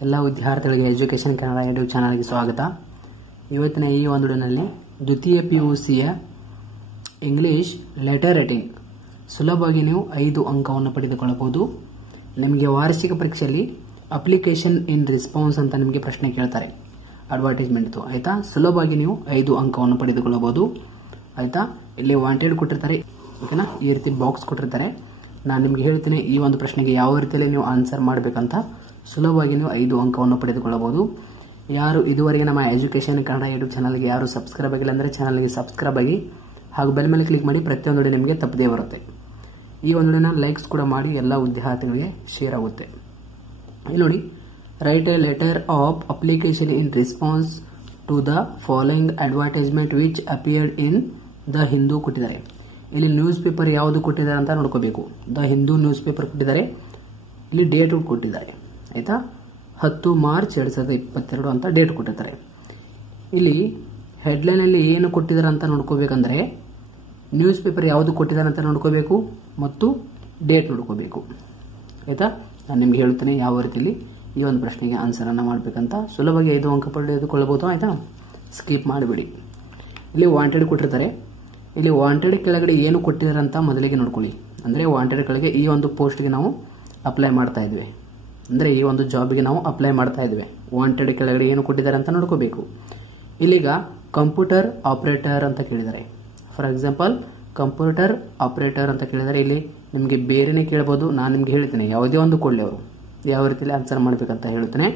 ಎಲ್ಲ ವಿದ್ಯಾರ್ಥಿಗಳಿಗೆ education Kannada YouTube ಚಾನಲ್ಗೆ ಸ್ವಾಗತ. ಇವತ್ತಿನ ಈ ಒಂದು ವಿಡಿಯೋನಲ್ಲಿ ದ್ವಿತೀಯ PUCಯ ಇಂಗ್ಲಿಷ್ ಲೆಟರ್ ರೈಟಿಂಗ್ ಸುಲಭವಾಗಿ ನೀವು 5 ಅಂಕವನ್ನು ಪಡೆದುಕೊಳ್ಳಬಹುದು. ನಿಮಗೆ ವಾರ್ಷಿಕ ಪರೀಕ್ಷೆಯಲ್ಲಿ ಅಪ್ಲಿಕೇಶನ್ ಇನ್ ರೆಸ್ಪಾನ್ಸ್ ಅಂತ ನಿಮಗೆ ಪ್ರಶ್ನೆ ಕೇಳ್ತಾರೆ, ಅಡ್ವರ್ಟೈಸ್ಮೆಂಟ್ ಆಯ್ತಾ. ಸುಲಭವಾಗಿ ನೀವು 5 ಅಂಕವನ್ನು ಪಡೆದುಕೊಳ್ಳಬಹುದು ಆಯ್ತಾ. ಇಲ್ಲಿ ವಾಂಟೆಡ್ ಕೊಟ್ಟಿರ್ತಾರೆ ಓಕೆನಾ, ಈ ರೀತಿ ಬಾಕ್ಸ್ ಕೊಟ್ಟಿರ್ತಾರೆ. ನಾನು ನಿಮಗೆ ಹೇಳ್ತೀನಿ ಈ ಒಂದು ಪ್ರಶ್ನೆಗೆ ಯಾವ ರೀತಿಯಲ್ಲಿ ನೀವು ಆನ್ಸರ್ ಮಾಡಬೇಕಂತ. ಸುಲಭವಾಗಿ ನೀವು 5 ಅಂಕವನ್ನು ಪಡೆದುಕೊಳ್ಳಬಹುದು. ಯಾರು ಇದುವರೆಗೆ ನಮ್ಮ ಎಜುಕೇಶನ್ ಕನ್ನಡ ಯೂಟ್ಯೂಬ್ ಚಾನಲ್ಗೆ ಯಾರು ಸಬ್ಸ್ಕ್ರೈಬ್ ಆಗಿಲ್ಲ ಅಂದರೆ ಚಾನಲ್ಗೆ ಸಬ್ಸ್ಕ್ರೈಬ್ ಆಗಿ ಹಾಗೂ ಬೆಲ್ ಮೇಲೆ ಕ್ಲಿಕ್ ಮಾಡಿ. ಪ್ರತಿಯೊಂದು ವಿಡಿಯೋ ನಿಮಗೆ ತಪ್ಪದೇ ಬರುತ್ತೆ. ಈ ಒಂದು ವಿಡಿಯೋನ ಲೈಕ್ಸ್ ಕೂಡ ಮಾಡಿ, ಎಲ್ಲ ವಿದ್ಯಾರ್ಥಿಗಳಿಗೆ ಶೇರ್ ಆಗುತ್ತೆ. ಇಲ್ಲಿ ನೋಡಿ, write a letter of application in response to the following advertisement which appeared in the Hindu ಕೊಟ್ಟಿದ್ದಾರೆ. ಇಲ್ಲಿ ನ್ಯೂಸ್ ಪೇಪರ್ ಯಾವುದು ಕೊಟ್ಟಿದ್ದಾರೆ ಅಂತ ನೋಡ್ಕೋಬೇಕು. ದ ಹಿಂದೂ ನ್ಯೂಸ್ ಪೇಪರ್ ಕೊಟ್ಟಿದ್ದಾರೆ. ಇಲ್ಲಿ ಡೇಟ್ ಕೊಟ್ಟಿದ್ದಾರೆ ಆಯ್ತಾ, 10 ಮಾರ್ಚ್ 2022 ಅಂತ ಡೇಟ್ ಕೊಟ್ಟಿದ್ದಾರೆ. ಇಲ್ಲಿ ಹೆಡ್ಲೈನ್ ಅಲ್ಲಿ ಏನು ಕೊಟ್ಟಿದ್ದಾರೆ ಅಂತ ನೋಡ್ಕೋಬೇಕಂದ್ರೆ ನ್ಯೂಸ್ ಪೇಪರ್ ಯಾವುದು ಕೊಟ್ಟಿದ್ದಾರೆ ಅಂತ ನೋಡ್ಕೋಬೇಕು ಮತ್ತು ಡೇಟ್ ನೋಡ್ಕೋಬೇಕು ಆಯ್ತಾ. ನಾನು ನಿಮ್ಗೆ ಹೇಳ್ತೇನೆ ಯಾವ ರೀತಿಯಲ್ಲಿ ಈ ಒಂದು ಪ್ರಶ್ನೆಗೆ ಆನ್ಸರ್ ಅನ್ನ ಮಾಡಬೇಕಂತ. ಸುಲಭವಾಗಿ 5 ಅಂಕ ಪಡೆದುಕೊಳ್ಳಬಹುದು ಆಯ್ತಾ, ಸ್ಕಿಪ್ ಮಾಡಿಬಿಡಿ. ಇಲ್ಲಿ ವಾಂಟೆಡ್ ಕೊಟ್ಟಿರ್ತಾರೆ. ಇಲ್ಲಿ ವಾಂಟೆಡ್ ಕೆಳಗಡೆ ಏನು ಕೊಟ್ಟಿದ್ದಾರೆ ಅಂತ ಮೊದಲಿಗೆ ನೋಡ್ಕೊಳ್ಳಿ. ಅಂದ್ರೆ ವಾಂಟೆಡ್ ಕೆಳಗೆ ಈ ಒಂದು ಪೋಸ್ಟ್ಗೆ ನಾವು ಅಪ್ಲೈ ಮಾಡ್ತಾ ಇದ್ವಿ, ಅಂದ್ರೆ ಈ ಒಂದು ಜಾಬ್ಗೆ ನಾವು ಅಪ್ಲೈ ಮಾಡ್ತಾ ಇದ್ವಿ. ವಾಂಟೆಡ್ ಕೆಳಗಡೆ ಏನು ಕೊಟ್ಟಿದ್ದಾರೆ ಅಂತ ನೋಡ್ಕೋಬೇಕು. ಇಲ್ಲಿಗ ಕಂಪ್ಯೂಟರ್ ಆಪರೇಟರ್ ಅಂತ ಕೇಳಿದ್ದಾರೆ. ಫಾರ್ ಎಕ್ಸಾಂಪಲ್ ಕಂಪ್ಯೂಟರ್ ಆಪರೇಟರ್ ಅಂತ ಕೇಳಿದರೆ ಇಲ್ಲಿ ನಿಮಗೆ ಬೇರೆನೇ ಕೇಳಬಹುದು. ನಾನು ನಿಮ್ಗೆ ಹೇಳ್ತೇನೆ ಯಾವುದೇ ಒಂದು ಕೊಡಲಿ, ಅವರು ಯಾವ ರೀತಿಯಲ್ಲಿ ಆನ್ಸರ್ ಮಾಡಬೇಕಂತ ಹೇಳ್ತೇನೆ.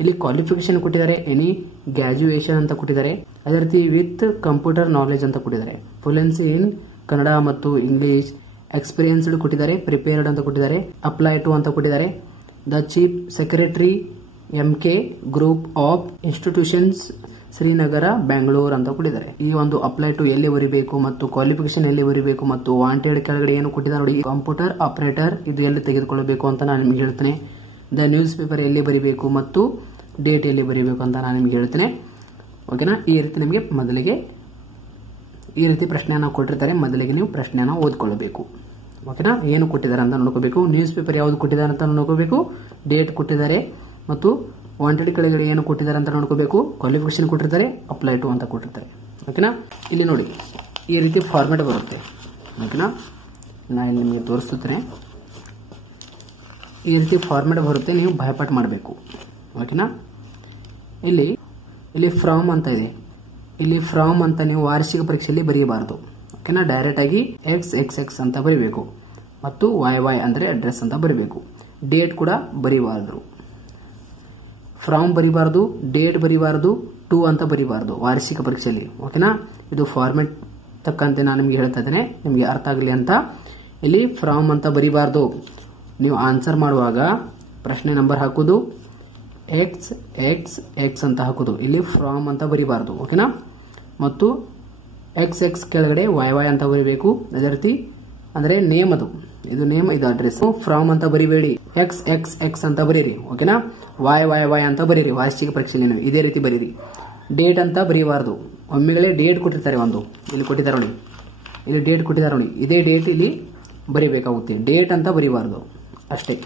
ಇಲ್ಲಿ ಕ್ವಾಲಿಫಿಕೇಶನ್ ಕೊಟ್ಟಿದ್ದಾರೆ, ಎನಿ ಗ್ರಾಜುಯೇಷನ್ ಅಂತ ಕೊಟ್ಟಿದ್ದಾರೆ. ಅದೇ ರೀತಿ ವಿತ್ ಕಂಪ್ಯೂಟರ್ ನಾಲೆಜ್ ಅಂತ ಕೊಟ್ಟಿದ್ದಾರೆ. ಫ್ಲುಯೆನ್ಸಿ ಇನ್ ಕನ್ನಡ ಮತ್ತು ಇಂಗ್ಲಿಷ್, ಎಕ್ಸ್ಪೀರಿಯನ್ಸ್ಡ್ ಕೊಟ್ಟಿದ್ದಾರೆ, ಪ್ರಿಪೇರ್ಡ್ ಅಂತ ಕೊಟ್ಟಿದ್ದಾರೆ, ಅಪ್ಲೈ ಟು ಅಂತ ಕೊಟ್ಟಿದ್ದಾರೆ. The chief secretary MK group of institutions Srinagar Bengaluru ಅಂತ ಕೊಟ್ಟಿದ್ದಾರೆ. ಈ ಒಂದು ಅಪ್ಲೈ ಟು ಎಲ್ಲಿ ಬರೀಬೇಕು ಮತ್ತು ಕ್ವಾಲಿಫಿಕೇಶನ್ ಎಲ್ಲಿ ಬರೀಬೇಕು ಮತ್ತು ವಾಂಟೆಡ್ ಕೆಳಗಡೆ ಏನು ಕೊಟ್ಟಿದ್ದಾರೆ ನೋಡಿ, ಕಂಪ್ಯೂಟರ್ ಆಪರೇಟರ್ ಇದು ಎಲ್ಲಿ ತೆಗೆದುಕೊಳ್ಳಬೇಕು ಅಂತ ನಾನು ನಿಮ್ಗೆ ಹೇಳ್ತೇನೆ. ದ ನ್ಯೂಸ್ ಪೇಪರ್ ಎಲ್ಲಿ ಬರೀಬೇಕು ಮತ್ತು ಡೇಟ್ ಎಲ್ಲಿ ಬರೀಬೇಕು ಅಂತ ನಾನು ನಿಮ್ಗೆ ಹೇಳ್ತೇನೆ ಓಕೆನಾ. ಈ ರೀತಿ ನಿಮಗೆ ಮೊದಲಿಗೆ ಈ ರೀತಿ ಪ್ರಶ್ನೆಯನ್ನು ಕೊಟ್ಟಿರ್ತಾರೆ. ಮೊದಲಿಗೆ ನೀವು ಪ್ರಶ್ನೆಯನ್ನು ಓದ್ಕೊಳ್ಳಬೇಕು ಓಕೆನಾ. ಏನು ಕೊಟ್ಟಿದ್ದಾರೆ ಅಂತ ನೋಡ್ಕೋಬೇಕು, ನ್ಯೂಸ್ ಪೇಪರ್ ಯಾವುದು ಕೊಟ್ಟಿದ್ದಾರೆ ಅಂತ ನೋಡ್ಕೋಬೇಕು, ಡೇಟ್ ಕೊಟ್ಟಿದ್ದಾರೆ ಮತ್ತು ವಾಂಟೆಡ್ ಕೆಳಗಡೆ ಏನು ಕೊಟ್ಟಿದ್ದಾರೆ ಅಂತ ನೋಡ್ಕೋಬೇಕು, ಕ್ವಾಲಿಫಿಕೇಶನ್ ಕೊಟ್ಟಿರ್ತಾರೆ, ಅಪ್ಲೈ ಟು ಅಂತ ಕೊಟ್ಟಿರ್ತಾರೆ ಓಕೆನಾ. ಇಲ್ಲಿ ನೋಡಿ ಈ ರೀತಿ ಫಾರ್ಮೆಟ್ ಬರುತ್ತೆ ಓಕೆನಾ. ನಾನು ನಿಮಗೆ ತೋರಿಸ್ತೇನೆ. ಈ ರೀತಿ ಫಾರ್ಮೆಟ್ ಬರುತ್ತೆ, ನೀವು ಭಯಪಾಠ ಮಾಡಬೇಕು ಓಕೆನಾ. ಇಲ್ಲಿ ಫ್ರಾಮ್ ಅಂತ ಇದೆ. ಇಲ್ಲಿ ಫ್ರಾಮ್ ಅಂತ ನೀವು ವಾರ್ಷಿಕ ಪರೀಕ್ಷೆಯಲ್ಲಿ ಬರೆಯಬಾರದು ಓಕೆನಾ. ಡೈರೆಕ್ಟ್ ಆಗಿ XX ಅಂತ ಬರೀಬೇಕು ಮತ್ತು YY ಅಂದ್ರೆ ಅಡ್ರೆಸ್ ಅಂತ ಬರೀಬೇಕು. ಡೇಟ್ ಕೂಡ ಬರೀಬಾರದು, ಫ್ರಾಮ್ ಬರೀಬಾರದು, ಡೇಟ್ ಬರೀಬಾರದು, ಟು ಅಂತ ಬರೀಬಾರದು ವಾರ್ಷಿಕ ಪರೀಕ್ಷೆಯಲ್ಲಿ ಓಕೆನಾ. ಇದು ಫಾರ್ಮೆಟ್ ತಕ್ಕಂತೆ ನಾನು ನಿಮ್ಗೆ ಹೇಳ್ತಾ ಇದ್ದೇನೆ, ನಿಮ್ಗೆ ಅರ್ಥ ಆಗಲಿ ಅಂತ. ಇಲ್ಲಿ ಫ್ರಾಮ್ ಅಂತ ಬರೀಬಾರದು. ನೀವು ಆನ್ಸರ್ ಮಾಡುವಾಗ ಪ್ರಶ್ನೆ ನಂಬರ್ ಹಾಕುದು XX ಅಂತ ಹಾಕುದು. ಇಲ್ಲಿ ಫ್ರಾಮ್ ಅಂತ ಬರೀಬಾರದು ಓಕೆನಾ. ಮತ್ತು XX ಕೆಳಗಡೆ YY ಅಂತ ಬರೀಬೇಕು. ಅದೇ ರೀತಿ ಅಂದ್ರೆ ನೇಮ್, ಅದು ಇದು ನೇಮ್, ಇದು ಅಡ್ರೆಸ್. ಫ್ರಾಮ್ ಅಂತ ಬರೀಬೇಡಿ, XXX ಅಂತ ಬರೀರಿ ಓಕೆನಾ. YYY ಅಂತ ಬರೀರಿ ವಾರ್ಷಿಕ ಪರೀಕ್ಷೆಯಲ್ಲಿ ನೀವು ಇದೇ ರೀತಿ ಬರೀರಿ. ಡೇಟ್ ಅಂತ ಬರೀಬಾರದು. ಒಮ್ಮೆಗಳೇ ಡೇಟ್ ಕೊಟ್ಟಿರ್ತಾರೆ, ಒಂದು ಇಲ್ಲಿ ಕೊಟ್ಟಿದ್ದಾರೆ ನೋಡಿ, ಇಲ್ಲಿ ಡೇಟ್ ಕೊಟ್ಟಿದ್ದಾರೆ ನೋಡಿ, ಇದೇ ಡೇಟ್ ಇಲ್ಲಿ ಬರೀಬೇಕಾಗುತ್ತೆ. ಡೇಟ್ ಅಂತ ಬರೀಬಾರದು ಅಷ್ಟೇ.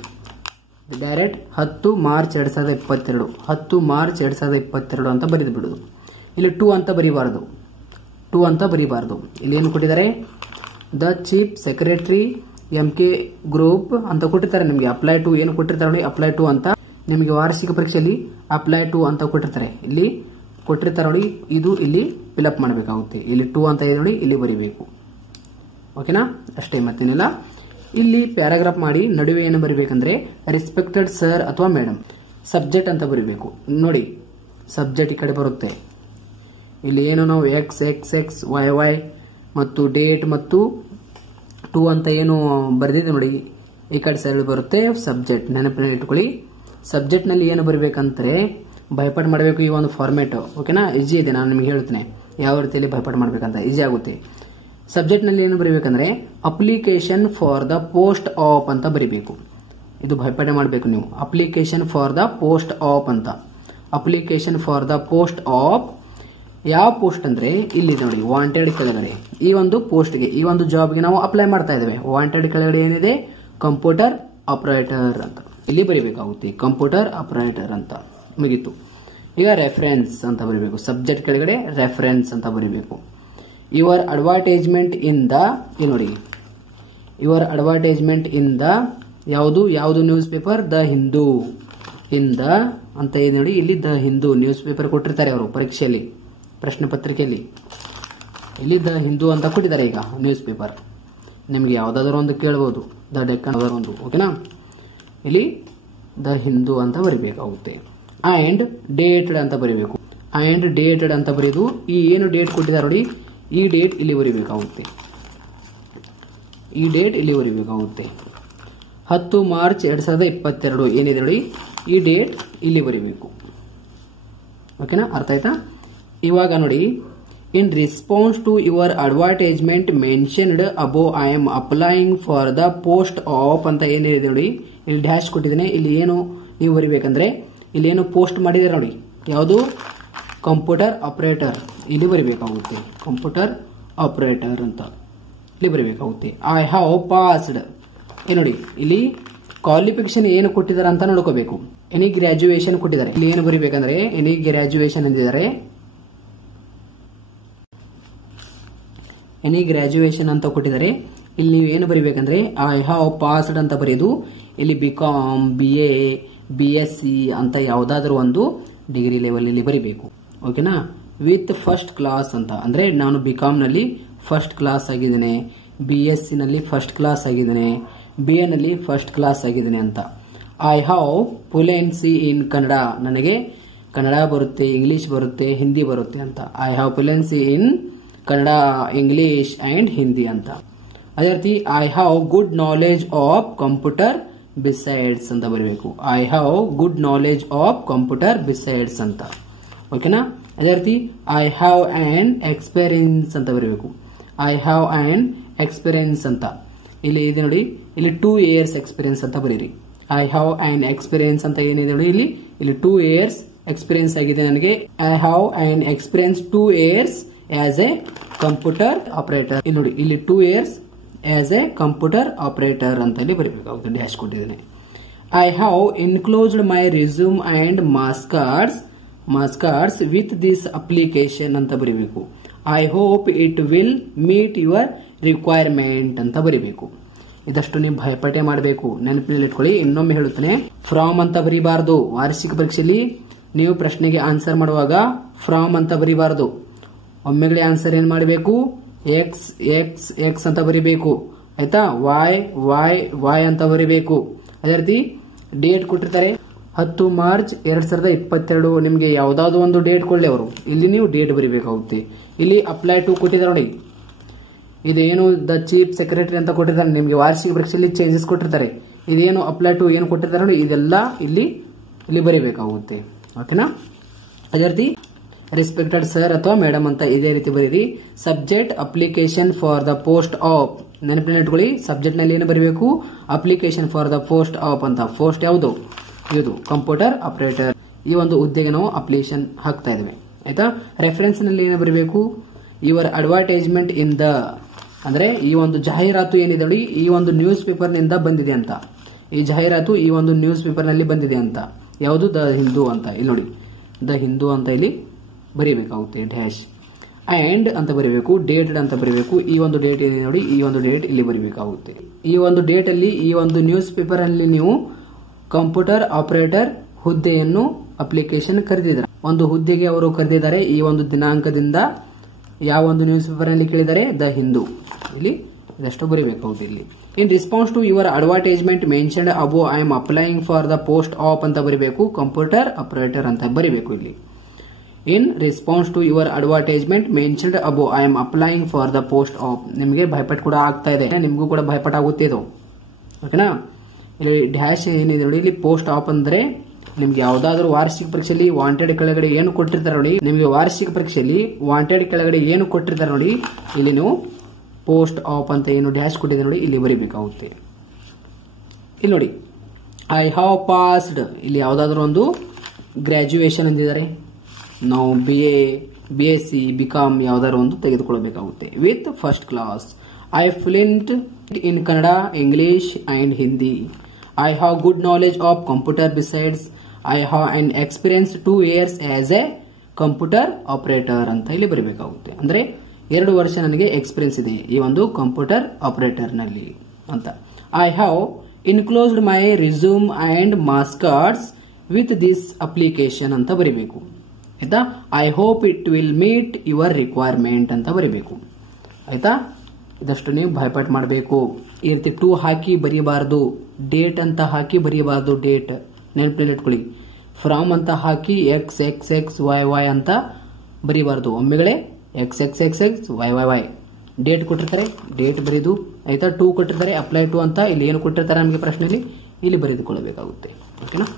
ಡೈರೆಕ್ಟ್ 10 ಮಾರ್ಚ್ 2022, 10 ಮಾರ್ಚ್ 2022 ಅಂತ ಬರೆದು ಬಿಡುದು. ಇಲ್ಲಿ ಟು ಅಂತ ಬರೀಬಾರದು, ಟು ಅಂತ ಬರೀಬಾರದು. ಇಲ್ಲಿ ಏನು ಕೊಟ್ಟಿದ್ದಾರೆ, the chief secretary MK group ಅಂತ ಕೊಟ್ಟಿರ್ತಾರೆ ನಿಮಗೆ. ಅಪ್ಲೈ ಟು ಏನು ಕೊಟ್ಟಿರ್ತಾರೆ ನೋಡಿ, ಅಪ್ಲೈ ಟು ಅಂತ ನಿಮಗೆ ವಾರ್ಷಿಕ ಪರೀಕ್ಷೆಯಲ್ಲಿ ಅಪ್ಲೈ ಟು ಅಂತ ಕೊಟ್ಟಿರ್ತಾರೆ. ಇಲ್ಲಿ ಕೊಟ್ಟಿರ್ತಾರೆ ನೋಡಿ, ಇದು ಇಲ್ಲಿ ಫಿಲ್ಅಪ್ ಮಾಡಬೇಕಾಗುತ್ತೆ. ಇಲ್ಲಿ ಟು ಅಂತ ಇದೆ ನೋಡಿ, ಇಲ್ಲಿ ಬರೀಬೇಕು ಓಕೆನಾ. ಅಷ್ಟೇ, ಮತ್ತೇನಿಲ್ಲ. ಇಲ್ಲಿ ಪ್ಯಾರಾಗ್ರಾಫ್ ಮಾಡಿ ನಡುವೆ ಏನು ಬರೀಬೇಕಂದ್ರೆ ರೆಸ್ಪೆಕ್ಟೆಡ್ ಸರ್ ಅಥವಾ ಮೇಡಮ್, ಸಬ್ಜೆಕ್ಟ್ ಅಂತ ಬರೀಬೇಕು ನೋಡಿ. ಸಬ್ಜೆಕ್ಟ್ ಈ ಕಡೆ ಬರುತ್ತೆ. ಇಲ್ಲಿ ಏನು ನಾವು XX YY ಮತ್ತು ಡೇಟ್ ಮತ್ತು ಟು ಅಂತ ಏನು ಬರೆದಿದೆ ನೋಡಿ, ಈ ಕಡೆ ಸೈಡ್ ಬರುತ್ತೆ ಸಬ್ಜೆಕ್ಟ್. ನೆನಪಿನ ಇಟ್ಕೊಳ್ಳಿ, ಸಬ್ಜೆಕ್ಟ್ ನಲ್ಲಿ ಏನು ಬರೀಬೇಕಂದ್ರೆ ಭಯಪಾಠ ಮಾಡಬೇಕು. ಈ ಒಂದು ಫಾರ್ಮೆಟ್ ಓಕೆನಾ, ಈಜಿ ಇದೆ. ನಾನು ನಿಮ್ಗೆ ಹೇಳ್ತೇನೆ ಯಾವ ರೀತಿಯಲ್ಲಿ ಭಯಪಾಠ ಮಾಡ್ಬೇಕಂತ, ಈಜಿ ಆಗುತ್ತೆ. ಸಬ್ಜೆಕ್ಟ್ ನಲ್ಲಿ ಏನು ಬರೀಬೇಕಂದ್ರೆ application for the post of ಅಂತ ಬರೀಬೇಕು. ಇದು ಭಯಪಾಠ ಮಾಡಬೇಕು ನೀವು. Application for the post of ಅಂತ, application for the post of. ಯಾವ ಪೋಸ್ಟ್ ಅಂದ್ರೆ ಇಲ್ಲಿ ನೋಡಿ, ವಾಂಟೆಡ್ ಕೆಳಗಡೆ ಈ ಒಂದು ಪೋಸ್ಟ್ಗೆ, ಈ ಒಂದು ಜಾಬ್ಗೆ ನಾವು ಅಪ್ಲೈ ಮಾಡ್ತಾ ಇದ್ದೇವೆ. ವಾಂಟೆಡ್ ಕೆಳಗಡೆ ಏನಿದೆ, ಕಂಪ್ಯೂಟರ್ ಆಪರೇಟರ್ ಅಂತ ಇಲ್ಲಿ ಬರೀಬೇಕಾಗುತ್ತೆ, ಕಂಪ್ಯೂಟರ್ ಆಪರೇಟರ್ ಅಂತ ಮುಗೀತು. ಈಗ ರೆಫರೆನ್ಸ್ ಅಂತ ಬರೀಬೇಕು, ಸಬ್ಜೆಕ್ಟ್ ಕೆಳಗಡೆ ರೆಫರೆನ್ಸ್ ಅಂತ ಬರೀಬೇಕು. ಯುವರ್ ಅಡ್ವರ್ಟೈಸ್ಮೆಂಟ್ ಇನ್ ದ, ನೋಡಿ ಯುವರ್ ಅಡ್ವರ್ಟೈಸ್ಮೆಂಟ್ ಇನ್ ದ ಯಾವುದು news paper, the Hindu in the ಅಂತ ಇದೆ ನೋಡಿ. ಇಲ್ಲಿ ದ ಹಿಂದೂ ನ್ಯೂಸ್ ಪೇಪರ್ ಕೊಟ್ಟಿರ್ತಾರೆ ಅವರು ಪರೀಕ್ಷೆಯಲ್ಲಿ, ಪ್ರಶ್ನೆ ಪತ್ರಿಕೆಯಲ್ಲಿ. ಇಲ್ಲಿ ದ ಹಿಂದೂ ಅಂತ ಕೊಟ್ಟಿದ್ದಾರೆ. ಈಗ ನ್ಯೂಸ್ ಪೇಪರ್ ನಿಮಗೆ ಯಾವುದಾದ್ರೂ ಒಂದು ಕೇಳಬಹುದು, ದ ಡೆಕ್ಕನ್ ಒಂದು, ಓಕೆನಾ. ಇಲ್ಲಿ ದ ಹಿಂದೂ ಅಂತ ಬರೀಬೇಕಾಗುತ್ತೆ. ಅಂಡ್ ಡೇಟೆಡ್ ಅಂತ ಬರೀಬೇಕು. ಅಂಡ್ ಡೇಟೆಡ್ ಅಂತ ಬರೆದು ಈ ಏನು ಡೇಟ್ ಕೊಟ್ಟಿದ್ದಾರೆ ನೋಡಿ, ಈ ಡೇಟ್ ಇಲ್ಲಿ ಬರೀಬೇಕಾಗುತ್ತೆ. ಈ ಡೇಟ್ ಇಲ್ಲಿ ಬರೀಬೇಕಾಗುತ್ತೆ. 10 ಮಾರ್ಚ್ 2022 ಏನಿದೆ ನೋಡಿ, ಈ ಡೇಟ್ ಇಲ್ಲಿ ಬರೀಬೇಕು. ಓಕೆನಾ, ಅರ್ಥ ಆಯ್ತಾ? ಇವಾಗ ನೋಡಿ, in response to your advertisement mentioned above I am applying for the post of ಅಂತ ಏನಿದೆ ನೋಡಿ, ಇಲ್ಲಿ ಡ್ಯಾಶ್ ಕೊಟ್ಟಿದ್ದೇನೆ. ಇಲ್ಲಿ ಏನು ನೀವು ಬರೀಬೇಕಂದ್ರೆ, ಇಲ್ಲಿ ಏನು ಪೋಸ್ಟ್ ಮಾಡಿದ್ರೆ ನೋಡಿ, ಯಾವುದು ಕಂಪ್ಯೂಟರ್ ಆಪರೇಟರ್, ಇಲ್ಲಿ ಬರೀಬೇಕಾಗುತ್ತೆ. ಕಂಪ್ಯೂಟರ್ ಆಪರೇಟರ್ ಅಂತ ಇಲ್ಲಿ ಬರೀಬೇಕಾಗುತ್ತೆ. ಐ ಹ್ಯಾವ್ ಪಾಸ್ಡ್ ನೋಡಿ, ಇಲ್ಲಿ ಕ್ವಾಲಿಫಿಕೇಶನ್ ಏನು ಕೊಟ್ಟಿದ್ದಾರೆ ಅಂತ ನೋಡ್ಕೋಬೇಕು. ಎನಿ ಗ್ರಾಜುಯೇಷನ್ ಕೊಟ್ಟಿದ್ದಾರೆ. ಇಲ್ಲಿ ಏನು ಬರೀಬೇಕಂದ್ರೆ ಎನಿ ಗ್ರಾಜುಯೇಷನ್ ಅಂದಿದ್ದಾರೆ. ಎನಿ ಗ್ರಾಜುಯೇಷನ್ ಅಂತ ಕೊಟ್ಟಿದ್ದಾರೆ. ಇಲ್ಲಿ ನೀವು ಏನು ಬರೀಬೇಕಂದ್ರೆ ಐ ಹ್ಯಾವ್ ಪಾಸ್ಡ್ ಅಂತ ಬರೆದು ಇಲ್ಲಿ ಬಿಕಾಮ್, BA, BSc ಅಂತ ಯಾವುದಾದ್ರೂ ಒಂದು ಡಿಗ್ರಿ ಲೆವೆಲ್ ಇಲ್ಲಿ ಬರೀಬೇಕು. ಓಕೆನಾ. ವಿತ್ ಫಸ್ಟ್ ಕ್ಲಾಸ್ ಅಂತ ಅಂದ್ರೆ ನಾನು ಬಿಕಾಮ್ ನಲ್ಲಿ ಫಸ್ಟ್ ಕ್ಲಾಸ್ ಆಗಿದ್ದೇನೆ, BSc ನಲ್ಲಿ ಫಸ್ಟ್ ಕ್ಲಾಸ್ ಆಗಿದ್ದೇನೆ, BA ನಲ್ಲಿ ಫಸ್ಟ್ ಕ್ಲಾಸ್ ಆಗಿದ್ದೇನೆ ಅಂತ. I have fluency in Kannada, ನನಗೆ ಕನ್ನಡ ಬರುತ್ತೆ, ಇಂಗ್ಲಿಷ್ ಬರುತ್ತೆ, ಹಿಂದಿ ಬರುತ್ತೆ ಅಂತ. I have fluency in Kannada, English and Hindi ಅಂತ. ಅದೇ ರೀತಿ I have good knowledge of computer besides ಅಂತ ಬರಬೇಕು. I have good knowledge of computer besides ಅಂತ. ಓಕೆನಾ. ಅದೇ ರೀತಿ ಐ ಹ್ಯಾವ್ ಆನ್ ಎಕ್ಸ್ಪೀರಿಯನ್ಸ್ ಅಂತ ಬರಬೇಕು. ಐ ಹ್ಯಾವ್ ಆನ್ ಎಕ್ಸ್ಪೀರಿಯನ್ಸ್ ಅಂತ ಇಲ್ಲಿ ಇದೆ ನೋಡಿ, ಇಲ್ಲಿ 2 years ಎಕ್ಸ್ಪೀರಿಯನ್ಸ್ ಅಂತ ಬರೀರಿ. ಐ ಹ್ಯಾವ್ ಆನ್ ಎಕ್ಸ್ಪೀರಿಯನ್ಸ್ ಅಂತ ಏನಿದೆ ನೋಡಿ, ಇಲ್ಲಿ 2 years ಎಕ್ಸ್ಪೀರಿಯನ್ಸ್ ಆಗಿದೆ ನನಗೆ. I have an experience 2 years as a computer operator. ಇಲ್ಲಿ ನೋಡಿ, ಇಲ್ಲಿ 2 years as a computer operator ಅಂತ ಇಲ್ಲಿ ಬರೀಬೇಕಾಗುತ್ತೆ. ಡ್ಯಾಶ್ ಕೊಟ್ಟಿದ್ದೇನೆ. I have enclosed my resume and marks with this application ಅಂತ ಬರೀಬೇಕು. I hope it will meet your requirement ಅಂತ ಬರೀಬೇಕು. ಇದಷ್ಟು ನೀವು ಭಯಪಟ್ಟೆ ಮಾಡಬೇಕು, ನೆನಪಿನಲ್ಲಿ ಇಟ್ಕೊಳ್ಳಿ. ಇನ್ನೊಮ್ಮೆ ಹೇಳುತ್ತೇನೆ, ಫ್ರಾಮ್ ಅಂತ ಬರೀಬಾರದು. ವಾರ್ಷಿಕ ಪರೀಕ್ಷೆಯಲ್ಲಿ ನೀವು ಪ್ರಶ್ನೆಗೆ ಆನ್ಸರ್ ಮಾಡುವಾಗ ಫ್ರಾಮ್ ಅಂತ ಬರೀಬಾರದು. ಒಮ್ಮೆಗಳೇ ಆನ್ಸರ್ ಏನ್ ಮಾಡಬೇಕು, ಎಕ್ಸ್ ಎಕ್ಸ್ ಎಕ್ಸ್ ಅಂತ ಬರೀಬೇಕು. ಆಯ್ತಾ. ವೈ ಅಂತ ಬರೀಬೇಕು. ಅದೇ ರೀತಿ ಡೇಟ್ ಕೊಟ್ಟಿರ್ತಾರೆ 10 ಮಾರ್ಚ್ 2022. ನಿಮಗೆ ಯಾವ್ದಾದ್ರು ಒಂದು ಡೇಟ್ ಕೊಡ್ಲಿ ಅವರು, ಇಲ್ಲಿ ನೀವು ಡೇಟ್ ಬರೀಬೇಕಾಗುತ್ತೆ. ಇಲ್ಲಿ ಅಪ್ಲೈ ಟು ಕೊಟ್ಟಿದ್ದಾರೆ ನೋಡಿ, ಇದೇನು ದ ಚೀಫ್ ಸೆಕ್ರೆಟರಿ ಅಂತ ಕೊಟ್ಟಿದ್ದಾರೆ. ನಿಮಗೆ ವಾರ್ಷಿಕ ಪರೀಕ್ಷೆಯಲ್ಲಿ ಚೇಂಜಸ್ ಕೊಟ್ಟಿರ್ತಾರೆ. ಇದೇನು ಅಪ್ಲೈ ಟು ಏನು ಕೊಟ್ಟಿದ್ದಾರೆ ನೋಡಿ, ಇದೆಲ್ಲ ಇಲ್ಲಿ ಬರೀಬೇಕಾಗುತ್ತೆ. ಓಕೆನಾ. ಅದೇ ರೀತಿ ರೆಸ್ಪೆಕ್ಟೆಡ್ ಸರ್ ಅಥವಾ ಮೇಡಮ್ ಅಂತ ಇದೇ ರೀತಿ ಬರೀರಿ. Subject application for the post of, ನೆನಪಿನಲ್ಲಿ ಇಟ್ಕೊಳ್ಳಿ. ಸಬ್ಜೆಕ್ಟ್ ನಲ್ಲಿ ಏನು ಬರೀಬೇಕು, application for the post of ಅಂತ. ಪೋಸ್ಟ್ ಯಾವುದು, ಇದು ಕಂಪ್ಯೂಟರ್ ಆಪರೇಟರ್. ಈ ಒಂದು ಹುದ್ದೆಗೆ ನಾವು ಅಪ್ಲಿಕೇಶನ್ ಹಾಕ್ತಾ ಇದ್ದೇವೆ. ಆಯ್ತಾ. ರೆಫರೆನ್ಸ್ ನಲ್ಲಿ ಏನು ಬರೀಬೇಕು, ಯುವರ್ ಅಡ್ವರ್ಟೈಸ್ಮೆಂಟ್ ಇನ್ ದ ಅಂದ್ರೆ ಈ ಒಂದು ಜಾಹೀರಾತು ಏನಿದೆ ನೋಡಿ, ಈ ಒಂದು ನ್ಯೂಸ್ ಪೇಪರ್ ನಿಂದ ಬಂದಿದೆ ಅಂತ. ಈ ಜಾಹೀರಾತು ಈ ಒಂದು ನ್ಯೂಸ್ ಪೇಪರ್ ನಲ್ಲಿ ಬಂದಿದೆ ಅಂತ. ಯಾವುದು, ದ ಹಿಂದೂ ಅಂತ. ಇಲ್ಲಿ ನೋಡಿ, ದ ಹಿಂದೂ ಅಂತ ಇಲ್ಲಿ ಬರೀಬೇಕಾಗುತ್ತೆ. ಡ್ಯಾಶ್ ಅಂಡ್ ಅಂತ ಬರೀಬೇಕು. ಡೇಟೆಡ್ ಅಂತ ಬರೀಬೇಕು. ಈ ಒಂದು ಡೇಟ್ ಏನಿದೆ ನೋಡಿ, ಈ ಒಂದು ಡೇಟ್ ಇಲ್ಲಿ ಬರೀಬೇಕಾಗುತ್ತೆ. ಈ ಒಂದು ಡೇಟ್ ಅಲ್ಲಿ ಈ ಒಂದು ನ್ಯೂಸ್ ಪೇಪರ್ ಅಲ್ಲಿ ನೀವು ಕಂಪ್ಯೂಟರ್ ಆಪರೇಟರ್ ಹುದ್ದೆಯನ್ನು ಅಪ್ಲಿಕೇಶನ್ ಕರೆದಿದ್ದಾರೆ. ಒಂದು ಹುದ್ದೆಗೆ ಅವರು ಕರೆದಿದ್ದಾರೆ. ಈ ಒಂದು ದಿನಾಂಕದಿಂದ ಯಾವ ಒಂದು ನ್ಯೂಸ್ ಪೇಪರ್ ನಲ್ಲಿ ಕೇಳಿದ್ದಾರೆ, ದ ಹಿಂದೂ. ಇಲ್ಲಿ ಇದಷ್ಟು ಬರೀಬೇಕಾಗುತ್ತೆ. ಇಲ್ಲಿ in response to your advertisement mentioned above I am applying for the post of ಅಂತ ಬರೀಬೇಕು. ಕಂಪ್ಯೂಟರ್ ಆಪರೇಟರ್ ಅಂತ ಬರೀಬೇಕು. ಇಲ್ಲಿ in response to your advertisement mentioned above I am applying for the post of. ನಿಮಗೆ ಭಯಪಟ್ಟು ಕೂಡ ಆಗ್ತಾ ಇದೆ, ನಿಮಗೂ ಕೂಡ ಭಯಪಟ್ಟು ಆಗುತ್ತೆ ಇದು. ಓಕೆನಾ. ಇಲ್ಲಿ ಡ್ಯಾಶ್ ಏನಿದೆ ನೋಡಿ, ಇಲ್ಲಿ ಪೋಸ್ಟ್ ಆಫ್ ಅಂದ್ರೆ ನಿಮ್ಗೆ ಯಾವ್ದಾದ್ರು ವಾರ್ಷಿಕ ಪರೀಕ್ಷೆಯಲ್ಲಿ ವಾಂಟೆಡ್ ಕೆಳಗಡೆ ಏನು ಕೊಟ್ಟಿರ್ತಾರೆ ನೋಡಿ, ನಿಮಗೆ ವಾರ್ಷಿಕ ಪರೀಕ್ಷೆಯಲ್ಲಿ ವಾಂಟೆಡ್ ಕೆಳಗಡೆ ಏನು ಕೊಟ್ಟಿರ್ತಾರೆ ನೋಡಿ, ಇಲ್ಲಿ ನೀವು ಪೋಸ್ಟ್ ಆಫ್ ಅಂತ ಏನು ಡ್ಯಾಶ್ ಕೊಟ್ಟಿದೆ ನೋಡಿ, ಇಲ್ಲಿ ಬರೀಬೇಕಾಗುತ್ತೆ. ಇಲ್ಲಿ ನೋಡಿ, ಐ ಹ್ಯಾವ್ ಪಾಸ್ಡ್, ಇಲ್ಲಿ ಯಾವ್ದಾದ್ರು ಒಂದು ಗ್ರಾಜುಯೇಷನ್ ಅಂದಿದ್ದಾರೆ. ನಾವು BA, BSc, ಬಿಕಾಮ್ ಯಾವ್ದಾದ್ರು ಒಂದು ತೆಗೆದುಕೊಳ್ಳಬೇಕಾಗುತ್ತೆ. With first class. I fluent in Kannada, English and Hindi. I have good knowledge of computer besides I have an experience 2 years as a computer operator ಅಂತ ಇಲ್ಲಿ ಬರೀಬೇಕಾಗುತ್ತೆ. ಅಂದ್ರೆ 2 ವರ್ಷ ನನಗೆ ಎಕ್ಸ್ಪೀರಿಯನ್ಸ್ ಇದೆ ಈ ಒಂದು ಕಂಪ್ಯೂಟರ್ ಆಪರೇಟರ್ ನಲ್ಲಿ ಅಂತ. I have enclosed my resume and marks cards with this application ಅಂತ ಬರೀಬೇಕು ಆಯ್ತಾ. I hope it will meet your requirement ಅಂತ ಬರೀಬೇಕು ಆಯ್ತಾ. ಇದಷ್ಟು ನೀವು ಭಯಪಟ್ಟು ಮಾಡಬೇಕು. ಈ ರೀತಿ ಟು ಹಾಕಿ ಬರೀಬಾರದು, ಡೇಟ್ ಅಂತ ಹಾಕಿ ಬರೀಬಾರದು. ಡೇಟ್ ನೆನಪಿನಲ್ಲಿ ಇಟ್ಕೊಳ್ಳಿ. ಫ್ರಾಮ್ ಅಂತ ಹಾಕಿ X X X Y Y ಅಂತ ಬರೀಬಾರದು. ಒಮ್ಮೆಗಳೇ X X X X Y Y Y. Date ಕೊಟ್ಟಿರ್ತಾರೆ, ಡೇಟ್ ಬರೀದು ಆಯ್ತಾ. ಟು ಕೊಟ್ಟಿರ್ತಾರೆ, ಅಪ್ಲೈ ಟು ಅಂತ. ಇಲ್ಲಿ ಏನು ಕೊಟ್ಟಿರ್ತಾರೆ ನಮಗೆ ಪ್ರಶ್ನೆಯಲ್ಲಿ ಇಲ್ಲಿ ಬರೆದುಕೊಳ್ಳಬೇಕಾಗುತ್ತೆ. ಓಕೆನಾ.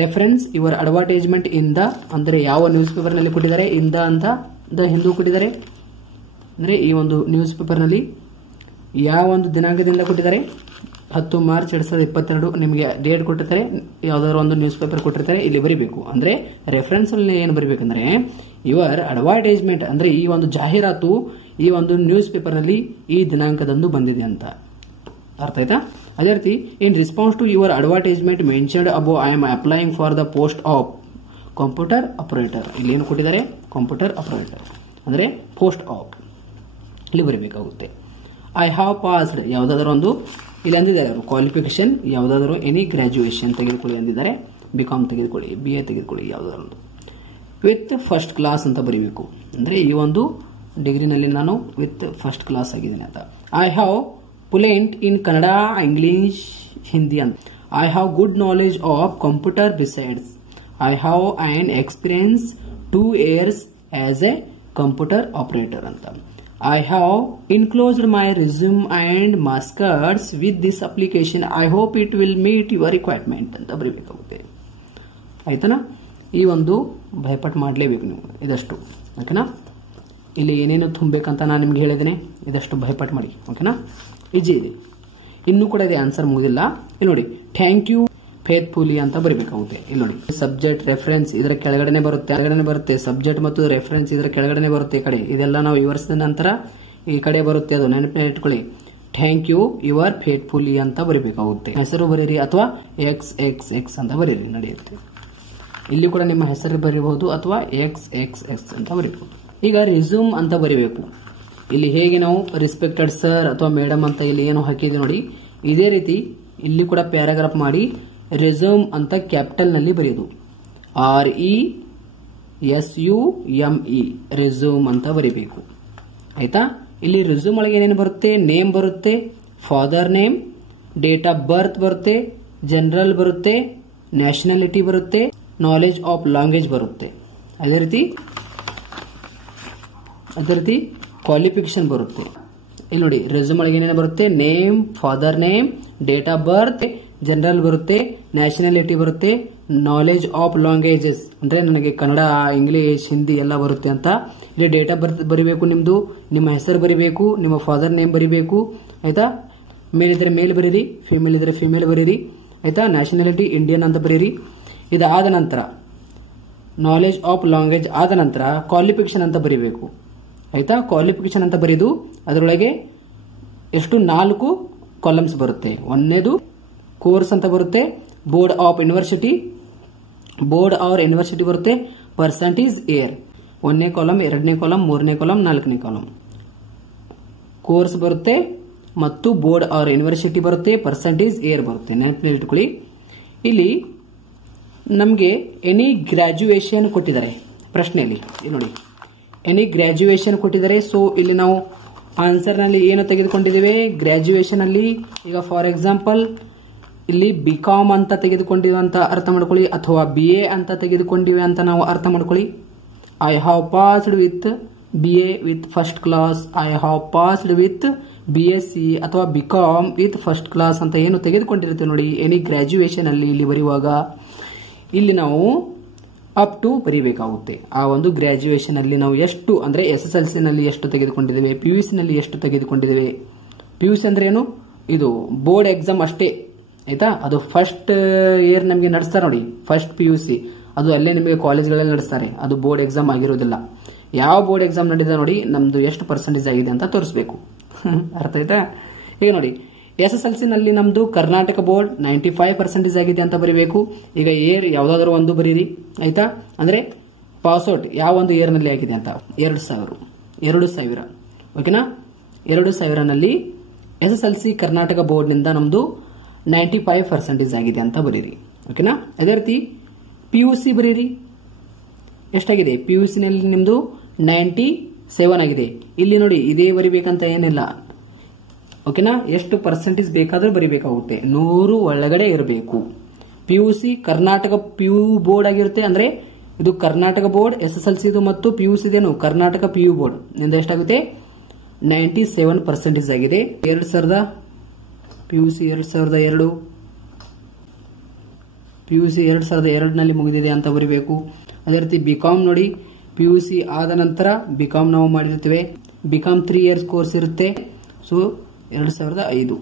Reference your advertisement in the ಅಂದ್ರೆ ಯಾವ ನ್ಯೂಸ್ ಪೇಪರ್ ನಲ್ಲಿ ಕೊಟ್ಟಿದ್ದಾರೆ, ಇನ್ ದ ಅಂತ ದ ಹಿಂದೂ ಕೊಟ್ಟಿದ್ದಾರೆ. ಅಂದ್ರೆ ಈ ಒಂದು ನ್ಯೂಸ್ ಪೇಪರ್ ನಲ್ಲಿ ಯಾವ ಒಂದು ದಿನಾಂಕದಿಂದ ಕೊಟ್ಟಿದ್ದಾರೆ, 10 ಮಾರ್ಚ್ 2022 ನಿಮಗೆ ಡೇಟ್ ಕೊಟ್ಟಿರ್ತಾರೆ. ಯಾವ್ದಾದ್ರು ಒಂದು ನ್ಯೂಸ್ ಪೇಪರ್ ಕೊಟ್ಟಿರ್ತಾರೆ, ಇಲ್ಲಿ ಬರೀಬೇಕು. ಅಂದ್ರೆ ರೆಫರೆನ್ಸ್ ಅಲ್ಲಿ ಏನು ಬರೀಬೇಕಂದ್ರೆ ಯುವರ್ ಅಡ್ವರ್ಟೈಸ್ಮೆಂಟ್ ಅಂದ್ರೆ ಈ ಒಂದು ಜಾಹೀರಾತು ಈ ಒಂದು ನ್ಯೂಸ್ ಪೇಪರ್ ನಲ್ಲಿ ಈ ದಿನಾಂಕದಂದು ಬಂದಿದೆ ಅಂತ ಅರ್ಥ ಆಯ್ತಾ. ಅದೇ ರೀತಿ in response to your advertisement mentioned above I am applying for the post of computer operator. ಇಲ್ಲಿ ಏನು ಕೊಟ್ಟಿದ್ದಾರೆ, ಕಂಪ್ಯೂಟರ್ ಆಪರೇಟರ್ ಅಂದ್ರೆ ಪೋಸ್ಟ್ ಆಫ್ ಇಲ್ಲಿ ಬರೀಬೇಕಾಗುತ್ತೆ. ಐ ಹ್ಯಾವ್ ಪಾಸ್ಡ್ ಯಾವುದಾದ್ರು ಒಂದು ಇಲ್ಲಿ ಅಂದಿದ್ದಾರೆ ಅವರು ಕ್ವಾಲಿಫಿಕೇಶನ್ ಯಾವುದಾದ್ರು ಎನಿ ಗ್ರಾಜುಯೇಷನ್ ತೆಗೆದುಕೊಳ್ಳಿ ಅಂದಿದ್ದಾರೆ. ಬಿಕಾಮ್ ತೆಗೆದುಕೊಳ್ಳಿ, BA ತೆಗೆದುಕೊಳ್ಳಿ, ಯಾವುದಾದ್ರು ಒಂದು ವಿತ್ ಫಸ್ಟ್ ಕ್ಲಾಸ್ ಅಂತ ಬರೀಬೇಕು. ಅಂದ್ರೆ ಈ ಒಂದು ಡಿಗ್ರಿನಲ್ಲಿ ನಾನು ವಿತ್ ಫಸ್ಟ್ ಕ್ಲಾಸ್ ಆಗಿದ್ದೀನಿ ಅಂತ. I have fluent in Kannada, English, Hindi ಅಂತ. I have good knowledge of computer besides I have an experience 2 years as a computer operator ಅಂತ. I have enclosed my resume and marks cards with this application. I hope it will meet your requirement ಅಂತ ಬರೀಬೇಕಾಗುತ್ತೆ ಆಯ್ತನಾ. ಈ ಒಂದು ಭಯಪಟ್ಟು ಮಾಡಲೇಬೇಕು ನೀವು ಇದಷ್ಟು ಓಕೆನಾ. ಇಲ್ಲಿ ಏನೇನು ತುಂಬಬೇಕಂತ ನಾನು ನಿಮ್ಗೆ ಹೇಳಿದ್ದೇನೆ, ಇದಷ್ಟು ಭಯಪಟ್ಟು ಮಾಡಿ ಓಕೆನಾ. ಈಜಿ ಇದೆ. ಇನ್ನೂ ಕೂಡ ಇದೆ, ಆನ್ಸರ್ ಮುಗಿದಿಲ್ಲ. ಇಲ್ಲಿ ನೋಡಿ ಥ್ಯಾಂಕ್ ಯು ಫೇತ್ಫುಲಿ ಅಂತ ಬರೀಬೇಕಾಗುತ್ತೆ. ಇಲ್ಲಿ ನೋಡಿ ಸಬ್ಜೆಕ್ಟ್ ರೆಫರೆನ್ಸ್ ಇದರ ಕೆಳಗಡೆ ಬರುತ್ತೆ, ಸಬ್ಜೆಕ್ಟ್ ಮತ್ತು ರೆಫರೆನ್ಸ್ ಇದರ ಕೆಳಗಡೆ ಬರುತ್ತೆ. ಈ ಕಡೆ ಇದೆಲ್ಲ ನಾವು ವಿವರಿಸಿದ ನಂತರ ಈ ಕಡೆ ಬರುತ್ತೆ, ಅದು ನೆನಪಿನಲ್ಲಿ ಇಟ್ಕೊಳ್ಳಿ. ಥ್ಯಾಂಕ್ ಯು ಯುವರ್ ಫೇತ್ಫುಲಿ ಅಂತ ಬರೀಬೇಕಾಗುತ್ತೆ. ಹೆಸರು ಬರೀರಿ ಅಥವಾ ಎಕ್ಸ್ ಎಕ್ಸ್ ಎಕ್ಸ್ ಅಂತ ಬರೀರಿ ನಡೆಯುತ್ತೆ. ಇಲ್ಲಿ ಕೂಡ ನಿಮ್ಮ ಹೆಸರು ಬರೀಬಹುದು ಅಥವಾ ಎಕ್ಸ್ ಎಕ್ಸ್ ಎಕ್ಸ್ ಅಂತ ಬರೀಬಹುದು. ಈಗ ರಿಸ್ಯೂಮ್ ಅಂತ ಬರೀಬೇಕು. ಇಲ್ಲಿ ಹೇಗೆ ನಾವು ರೆಸ್ಪೆಕ್ಟೆಡ್ ಸರ್ ಅಥವಾ ಮೇಡಮ್ ಅಂತ ಇಲ್ಲಿ ಏನು ಹಾಕಿದ್ವಿ ನೋಡಿ, ಇದೇ ರೀತಿ ಇಲ್ಲಿ ಕೂಡ ಪ್ಯಾರಾಗ್ರಾಫ್ ಮಾಡಿ ರೆಸ್ಯೂಮ್ ಅಂತ ಕ್ಯಾಪಿಟಲ್ ನಲ್ಲಿ ಬರೆಯೋದು. RESUME ರೆಸ್ಯೂಮ್ ಅಂತ ಬರೀಬೇಕು ಆಯ್ತಾ. ಇಲ್ಲಿ ರೆಸ್ಯೂಮ್ ಒಳಗೆ ಏನೇನು ಬರುತ್ತೆ, ನೇಮ್ ಬರುತ್ತೆ, father name, date of birth ಬರುತ್ತೆ, ಜನರಲ್ ಬರುತ್ತೆ, ನ್ಯಾಷನಾಲಿಟಿ ಬರುತ್ತೆ, ನಾಲೆಜ್ ಆಫ್ ಲ್ಯಾಂಗ್ವೇಜ್ ಬರುತ್ತೆ. ಅದೇ ರೀತಿ ಕ್ವಾಲಿಫಿಕೇಶನ್ ಬರುತ್ತೆ. ಇಲ್ಲಿ ನೋಡಿ ರೆಸ್ಯೂಮ್ ಒಳಗೆ ಏನೇನು ಬರುತ್ತೆ, name, father name, date of birth, general ಬರುತ್ತೆ, ನ್ಯಾಷನಾಲಿಟಿ ಬರುತ್ತೆ, ನಾಲೆಜ್ ಆಫ್ ಲ್ಯಾಂಗ್ವೇಜಸ್ ಅಂದ್ರೆ ನನಗೆ ಕನ್ನಡ, ಇಂಗ್ಲಿಷ್, ಹಿಂದಿ ಎಲ್ಲ ಬರುತ್ತೆ ಅಂತ. ಇಲ್ಲಿ ಡೇಟ್ ಆಫ್ ಬರ್ತ್ ಬರೀಬೇಕು, ನಿಮ್ದು ನಿಮ್ಮ ಹೆಸರು ಬರೀಬೇಕು, ನಿಮ್ಮ ಫಾದರ್ ನೇಮ್ ಬರೀಬೇಕು ಆಯ್ತಾ. ಮೇಲ್ ಇದ್ರೆ ಮೇಲ್ ಬರೀರಿ, ಫಿಮೇಲ್ ಇದ್ರೆ ಫಿಮೇಲ್ ಬರೀರಿ ಆಯ್ತಾ. ನ್ಯಾಷನಾಲಿಟಿ ಇಂಡಿಯನ್ ಅಂತ ಬರೀರಿ. ಇದಾದ ನಂತರ ನಾಲೆಜ್ ಆಫ್ ಲ್ಯಾಂಗ್ವೇಜ್ ಆದ ನಂತರ ಕ್ವಾಲಿಫಿಕೇಶನ್ ಅಂತ ಬರೀಬೇಕು ಆಯ್ತಾ. ಕ್ವಾಲಿಫಿಕೇಶನ್ ಅಂತ ಬರೀದು ಅದರೊಳಗೆ ಎಷ್ಟು 4 ಕಾಲಮ್ಸ್ ಬರುತ್ತೆ. ಒಂದನೇದು ಕೋರ್ಸ್ ಅಂತ ಬರುತ್ತೆ, ಬೋರ್ಡ್ ಆರ್ ಯೂನಿವರ್ಸಿಟಿ ಬರುತ್ತೆ, ಪರ್ಸೆಂಟೇಜ್ ಇಯರ್ 1ನೇ ಕಾಲಮ್, 2ನೇ ಕಾಲಮ್, 3ನೇ ಕಾಲಮ್, 4ನೇ ಕಾಲಮ್. ಕೋರ್ಸ್ ಬರುತ್ತೆ ಮತ್ತು ಬೋರ್ಡ್ ಆರ್ ಯೂನಿವರ್ಸಿಟಿ ಬರುತ್ತೆ, ಪರ್ಸೆಂಟೇಜ್ ಇಯರ್ ಬರುತ್ತೆ. ನೆನಪಿನಲ್ಲಿ ಇಟ್ಕೊಳ್ಳಿ. ಇಲ್ಲಿ ನಮಗೆ ಎನಿ ಗ್ರಾಜುಯೇಷನ್ ಕೊಟ್ಟಿದ್ದಾರೆ ಪ್ರಶ್ನೆಯಲ್ಲಿ ನೋಡಿ, ಎನಿ ಗ್ರಾಜುಯೇಷನ್ ಕೊಟ್ಟಿದ್ದಾರೆ. ಸೊ ಇಲ್ಲಿ ನಾವು ಆನ್ಸರ್ ನಲ್ಲಿ ಏನು ತೆಗೆದುಕೊಂಡಿದ್ದೇವೆ, ಗ್ರಾಜುಯೇಷನ್ ಅಲ್ಲಿ ಈಗ ಫಾರ್ ಎಕ್ಸಾಂಪಲ್ ಇಲ್ಲಿ ಬಿಕಾಮ್ ಅಂತ ತೆಗೆದುಕೊಂಡಿವೆ ಅಂತ ಅರ್ಥ ಮಾಡ್ಕೊಳ್ಳಿ, ಅಥವಾ BA ಅಂತ ತೆಗೆದುಕೊಂಡಿವೆ ಅಂತ ನಾವು ಅರ್ಥ ಮಾಡ್ಕೊಳ್ಳಿ. I have passed with BA with first class, I have passed with BSc ಅಥವಾ ಬಿಕಾಮ್ ವಿತ್ ಫಸ್ಟ್ ಕ್ಲಾಸ್ ಅಂತ ಏನು ತೆಗೆದುಕೊಂಡಿರುತ್ತೆ ನೋಡಿ ಎನಿ ಗ್ರಾಜುಯೇಷನ್ ಅಲ್ಲಿ. ಇಲ್ಲಿ ಬರೆಯುವಾಗ ಇಲ್ಲಿ ನಾವು ಅಪ್ ಟು ಬರೀಬೇಕಾಗುತ್ತೆ. ಆ ಒಂದು ಗ್ರಾಜುಯೇಷನ್ ಅಲ್ಲಿ ನಾವು ಎಷ್ಟು ಅಂದ್ರೆ SSLC ನಲ್ಲಿ ಎಷ್ಟು ತೆಗೆದುಕೊಂಡಿದ್ದೇವೆ, PUC ನಲ್ಲಿ ಎಷ್ಟು ತೆಗೆದುಕೊಂಡಿದ್ದೇವೆ. PUC ಅಂದ್ರೆ ಏನು, ಇದು ಬೋರ್ಡ್ ಎಕ್ಸಾಮ್ ಅಷ್ಟೇ ಆಯ್ತಾ. ಅದು ಫಸ್ಟ್ ಇಯರ್ ನಮಗೆ ನಡೆಸ್ತಾರೆ ನೋಡಿ, ಫಸ್ಟ್ PUC ಅದು ಅಲ್ಲೇ ನಿಮಗೆ ಕಾಲೇಜ್ಗಳಲ್ಲಿ ನಡೆಸ್ತಾರೆ, ಅದು ಬೋರ್ಡ್ ಎಕ್ಸಾಮ್ ಆಗಿರೋದಿಲ್ಲ. ಯಾವ ಬೋರ್ಡ್ ಎಕ್ಸಾಮ್ ನಡೆದ ನೋಡಿ ನಮ್ದು ಎಷ್ಟು ಪರ್ಸೆಂಟೇಜ್ ಆಗಿದೆ ಅಂತ ತೋರಿಸಬೇಕು ಅರ್ಥ ಆಯ್ತಾ. ಈಗ ನೋಡಿ SSLC ನಲ್ಲಿ ನಮ್ದು ಕರ್ನಾಟಕ ಬೋರ್ಡ್ 95% ಆಗಿದೆ ಅಂತ ಬರೀಬೇಕು. ಈಗ ಇಯರ್ ಯಾವ್ದಾದ್ರು ಒಂದು ಬರೀರಿ ಆಯ್ತಾ. ಅಂದ್ರೆ ಪಾಸ್ಔಟ್ ಯಾವ ಒಂದು ಇಯರ್ ನಲ್ಲಿ ಆಗಿದೆ ಅಂತ 2000 ಓಕೆನಾ. 2000 ನಲ್ಲಿ SSLC ಕರ್ನಾಟಕ ಬೋರ್ಡ್ ನಿಂದ ನಮ್ದು 95% ಆಗಿದೆ ಅಂತ ಬರೀರಿ ಓಕೆನಾ. ಅದೇ ರೀತಿ PUC ಬರೀರಿ. ಎಷ್ಟಾಗಿದೆ PUC ನಲ್ಲಿ ನಿಮ್ದು 97 ಆಗಿದೆ. ಇಲ್ಲಿ ನೋಡಿ ಇದೇ ಬರಿಬೇಕಂತ ಏನಿಲ್ಲ ಓಕೆನಾ. ಎಷ್ಟು ಪರ್ಸೆಂಟೇಜ್ ಬೇಕಾದ್ರೂ ಬರಿಬೇಕಾಗುತ್ತೆ, 100 ಒಳಗಡೆ ಇರಬೇಕು. PUC ಕರ್ನಾಟಕ PU ಬೋರ್ಡ್ ಆಗಿರುತ್ತೆ. ಅಂದ್ರೆ ಇದು ಕರ್ನಾಟಕ ಬೋರ್ಡ್ SSLC ಇದು ಮತ್ತು PUC ಇದೇನು ಕರ್ನಾಟಕ PU ಬೋರ್ಡ್ ನಿಂದ ಎಷ್ಟಾಗುತ್ತೆ 97% ಆಗಿದೆ. 2000 PUC 2002 PUC 2002 ನಲ್ಲಿ ಮುಗಿದಿದೆ ಅಂತ ಬರಿಬೇಕು. ಅದೇ ರೀತಿ ಬಿಕಾಮ್ ನೋಡಿ PUC ಆದ ನಂತರ ಬಿಕಾಮ್ ನಾವು ಮಾಡಿರ್ತೇವೆ. ಬಿಕಾಮ್ 3 ಇಯರ್ಸ್ ಕೋರ್ಸ್ ಇರುತ್ತೆ. ಸೊ 2005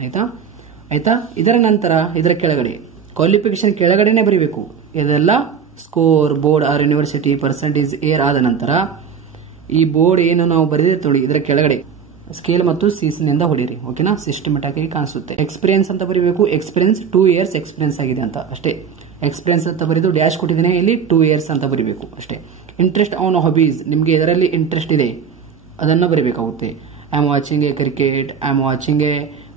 ಆಯ್ತಾ. ಇದರ ನಂತರ ಇದರ ಕೆಳಗಡೆ ಕ್ವಾಲಿಫಿಕೇಶನ್ ಕೆಳಗಡೆನೆ ಬರೀಬೇಕು. ಇದೆಲ್ಲ score board or university percentage year ಆದ ನಂತರ ಈ ಬೋರ್ಡ್ ಏನು ನಾವು ಬರೆದಿರ್ತೀವಿ ನೋಡಿ ಇದರ ಕೆಳಗಡೆ ಸ್ಕೇಲ್ ಮತ್ತು ಸೀಸ್ ನಿಂದ ಹೊಡಿರಿ ಓಕೆನಾ. ಸಿಸ್ಟಮೆಟಿಕ್ ಆಗಿ ಕಾಣಿಸುತ್ತೆ. ಎಕ್ಸ್ಪೀರಿಯನ್ಸ್ ಅಂತ ಬರೀಬೇಕು. ಎಕ್ಸ್ಪೀರಿಯನ್ಸ್ 2 ಇಯರ್ಸ್ ಎಕ್ಸ್ಪೀರಿಯನ್ಸ್ ಆಗಿದೆ ಅಂತ ಅಷ್ಟೇ. ಎಕ್ಸ್ಪೀರಿಯನ್ಸ್ ಅಂತ ಬರೆದು ಡ್ಯಾಶ್ ಕೊಟ್ಟಿದ್ದೇನೆ, ಇಲ್ಲಿ 2 ಇಯರ್ಸ್ ಅಂತ ಬರೀಬೇಕು ಅಷ್ಟೇ. ಇಂಟ್ರೆಸ್ಟ್ ಆನ್ ಹಾಬೀಸ್, ನಿಮಗೆ ಇದರಲ್ಲಿ ಇಂಟ್ರೆಸ್ಟ್ ಇದೆ ಅದನ್ನು ಬರೀಬೇಕಾಗುತ್ತೆ. I am watching a cricket, I am watching a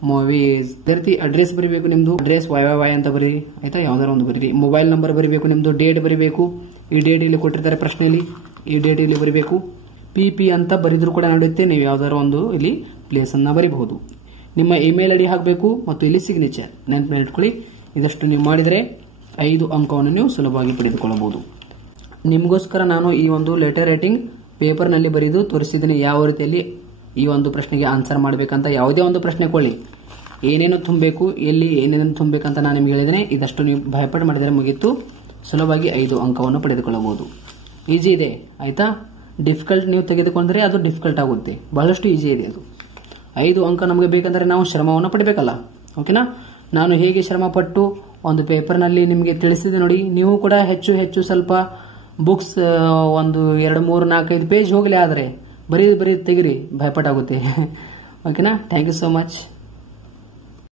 movies. ಅದೇ ರೀತಿ ಅಡ್ರೆಸ್ ಬರೀಬೇಕು. ನಿಮ್ದು ಅಡ್ರೆಸ್ YYY ಅಂತ ಬರೀ ಆಯ್ತಾ. ಯಾವ್ದಾರ ಒಂದು ಬರೀರಿ. ಮೊಬೈಲ್ ನಂಬರ್ ಬರೀಬೇಕು. ನಿಮ್ದು ಡೇಟ್ ಬರೀಬೇಕು. ಈ ಡೇಟ್ ಇಲ್ಲಿ ಕೊಟ್ಟಿರ್ತಾರೆ ಪ್ರಶ್ನೆಯಲ್ಲಿ, ಈ ಡೇಟ್ ಇಲ್ಲಿ ಬರೀಬೇಕು. PP ಅಂತ ಬರೆದ್ರು ಕೂಡ ನಡೆಯುತ್ತೆ. ನೀವು ಯಾವ್ದಾರ ಒಂದು ಇಲ್ಲಿ ಪ್ಲೇಸ್ ಅನ್ನ ಬರೀಬಹುದು. ನಿಮ್ಮ ಇಮೇಲ್ ID ಹಾಕಬೇಕು ಮತ್ತು ಇಲ್ಲಿ ಸಿಗ್ನೇಚರ್ ನೆನಪಿಟ್ಕೊಳ್ಳಿ. ಇದಷ್ಟು ನೀವು ಮಾಡಿದರೆ 5 ಅಂಕವನ್ನು ನೀವು ಸುಲಭವಾಗಿ ಪಡೆದುಕೊಳ್ಳಬಹುದು. ನಿಮಗೋಸ್ಕರ ನಾನು ಈ ಒಂದು ಲೆಟರ್ ರೈಟಿಂಗ್ ಪೇಪರ್ ನಲ್ಲಿ ಬರೆದು ತೋರಿಸಿದ್ದೀನಿ ಯಾವ ರೀತಿಯಲ್ಲಿ ಈ ಒಂದು ಪ್ರಶ್ನೆಗೆ ಆನ್ಸರ್ ಮಾಡಬೇಕಂತ. ಯಾವುದೇ ಒಂದು ಪ್ರಶ್ನೆ ಕೊಳ್ಳಿ ಏನೇನು ತುಂಬಬೇಕು, ಎಲ್ಲಿ ಏನೇನು ತುಂಬಬೇಕಂತ ನಾನು ನಿಮ್ಗೆ ಹೇಳಿದ್ದೇನೆ. ಇದಷ್ಟು ನೀವು ಭಯಪಟ್ಟು ಮಾಡಿದರೆ ಮುಗಿತು, ಸುಲಭವಾಗಿ 5 ಅಂಕವನ್ನು ಪಡೆದುಕೊಳ್ಳಬಹುದು. ಈಜಿ ಇದೆ ಆಯ್ತಾ. ಡಿಫಿಕಲ್ಟ್ ನೀವು ತೆಗೆದುಕೊಂಡ್ರೆ ಅದು ಡಿಫಿಕಲ್ಟ್ ಆಗುತ್ತೆ. ಬಹಳಷ್ಟು ಈಜಿ ಇದೆ ಅದು. 5 ಅಂಕ ನಮಗೆ ಬೇಕಂದ್ರೆ ನಾವು ಶ್ರಮವನ್ನು ಪಡಬೇಕಲ್ಲ ಓಕೆನಾ. ನಾನು ಹೇಗೆ ಶ್ರಮ ಪಟ್ಟು ಒಂದು ಪೇಪರ್ ನಲ್ಲಿ ನಿಮಗೆ ತಿಳಿಸಿದೆ ನೋಡಿ. ನೀವು ಕೂಡ ಹೆಚ್ಚು ಸ್ವಲ್ಪ ಬುಕ್ಸ್ ಒಂದು 2, 3, 4, 5 ಪೇಜ್ ಹೋಗಲಿ, ಆದರೆ ಬರೀ ತೆಗಿರಿ, ಭಯಪಟ್ಟಾಗುತ್ತೆ ಓಕೆನಾ. Thank you so much.